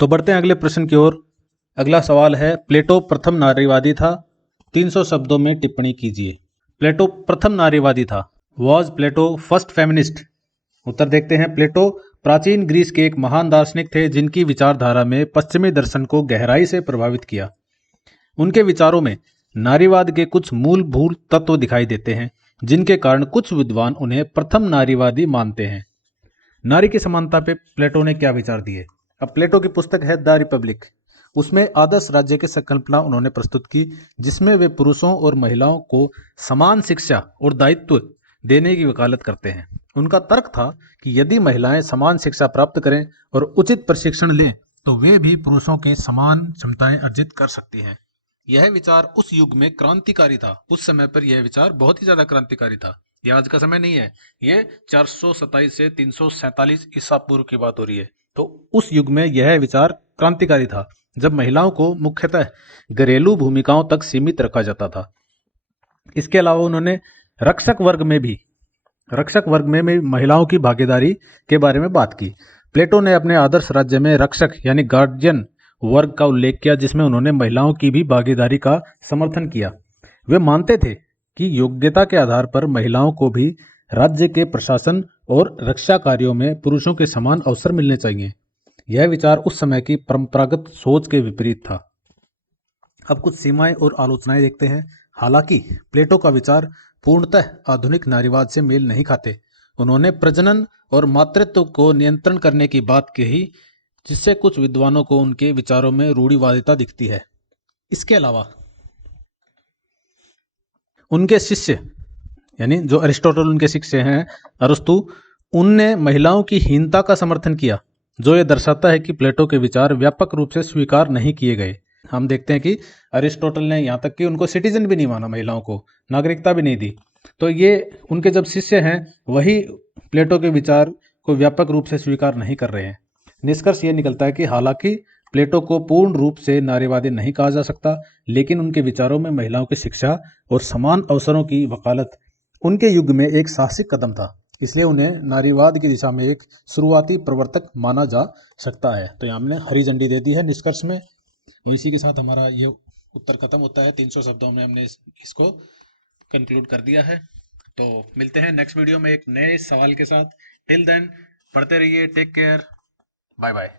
तो बढ़ते हैं अगले प्रश्न की ओर। अगला सवाल है, प्लेटो प्रथम नारीवादी था? 300 शब्दों में टिप्पणी कीजिए। प्लेटो प्रथम नारीवादी था। Was Plato first feminist? उत्तर देखते हैं। प्लेटो प्राचीन ग्रीस के एक महान दार्शनिक थे जिनकी विचारधारा में पश्चिमी दर्शन को गहराई से प्रभावित किया। उनके विचारों में नारीवाद के कुछ मूलभूत तत्व दिखाई देते हैं जिनके कारण कुछ विद्वान उन्हें प्रथम नारीवादी मानते हैं। नारी की समानता पे प्लेटो ने क्या विचार दिए? अब प्लेटो की पुस्तक है द रिपब्लिक। उसमें आदर्श राज्य की संकल्पना उन्होंने प्रस्तुत की जिसमें वे पुरुषों और महिलाओं को समान शिक्षा और दायित्व देने की वकालत करते हैं। उनका तर्क था कि यदि महिलाएं समान शिक्षा प्राप्त करें और उचित प्रशिक्षण लें तो वे भी पुरुषों के समान क्षमताएं अर्जित कर सकती हैं। यह विचार उस युग में क्रांतिकारी था। उस समय पर यह विचार बहुत ही ज्यादा क्रांतिकारी था। यह आज का समय नहीं है, ये 427 से 347 ईसा पूर्व की बात हो रही है। तो उस युग में यह विचार क्रांतिकारी था जब महिलाओं को मुख्यतः घरेलू भूमिकाओं तक सीमित रखा जाता था। इसके अलावा उन्होंने रक्षक वर्ग में भी महिलाओं की भागीदारी के बारे में बात की। प्लेटो ने अपने आदर्श राज्य में रक्षक यानी गार्जियन वर्ग का उल्लेख किया जिसमें उन्होंने महिलाओं की भी भागीदारी का समर्थन किया। वे मानते थे कि योग्यता के आधार पर महिलाओं को भी राज्य के प्रशासन और रक्षा कार्यों में पुरुषों के समान अवसर मिलने चाहिए। यह विचार उस समय की परंपरागत सोच के विपरीत था। अब कुछ सीमाएं और आलोचनाएं देखते हैं। हालांकि प्लेटो का विचार पूर्णतः आधुनिक नारीवाद से मेल नहीं खाते। उन्होंने प्रजनन और मातृत्व को नियंत्रण करने की बात कही जिससे कुछ विद्वानों को उनके विचारों में रूढ़िवादिता दिखती है। इसके अलावा उनके शिष्य यानी जो अरिस्टोटल उनके शिष्य हैं अरस्तु, उनने महिलाओं की हीनता का समर्थन किया जो यह दर्शाता है कि प्लेटो के विचार व्यापक रूप से स्वीकार नहीं किए गए। हम देखते हैं कि अरिस्टोटल ने यहाँ तक कि उनको सिटीजन भी नहीं माना, महिलाओं को नागरिकता भी नहीं दी। तो ये उनके जब शिष्य हैं वही प्लेटो के विचार को व्यापक रूप से स्वीकार नहीं कर रहे हैं। निष्कर्ष ये निकलता है कि हालांकि प्लेटो को पूर्ण रूप से नारीवादी नहीं कहा जा सकता, लेकिन उनके विचारों में महिलाओं की शिक्षा और समान अवसरों की वकालत उनके युग में एक साहसिक कदम था। इसलिए उन्हें नारीवाद की दिशा में एक शुरुआती प्रवर्तक माना जा सकता है। तो यहाँ हमने हरी झंडी दे दी है निष्कर्ष में। और इसी के साथ हमारा ये उत्तर खत्म होता है। 300 शब्दों में हमने इसको कंक्लूड कर दिया है। तो मिलते हैं नेक्स्ट वीडियो में एक नए सवाल के साथ। टिल देन पढ़ते रहिए। Take care. Bye bye.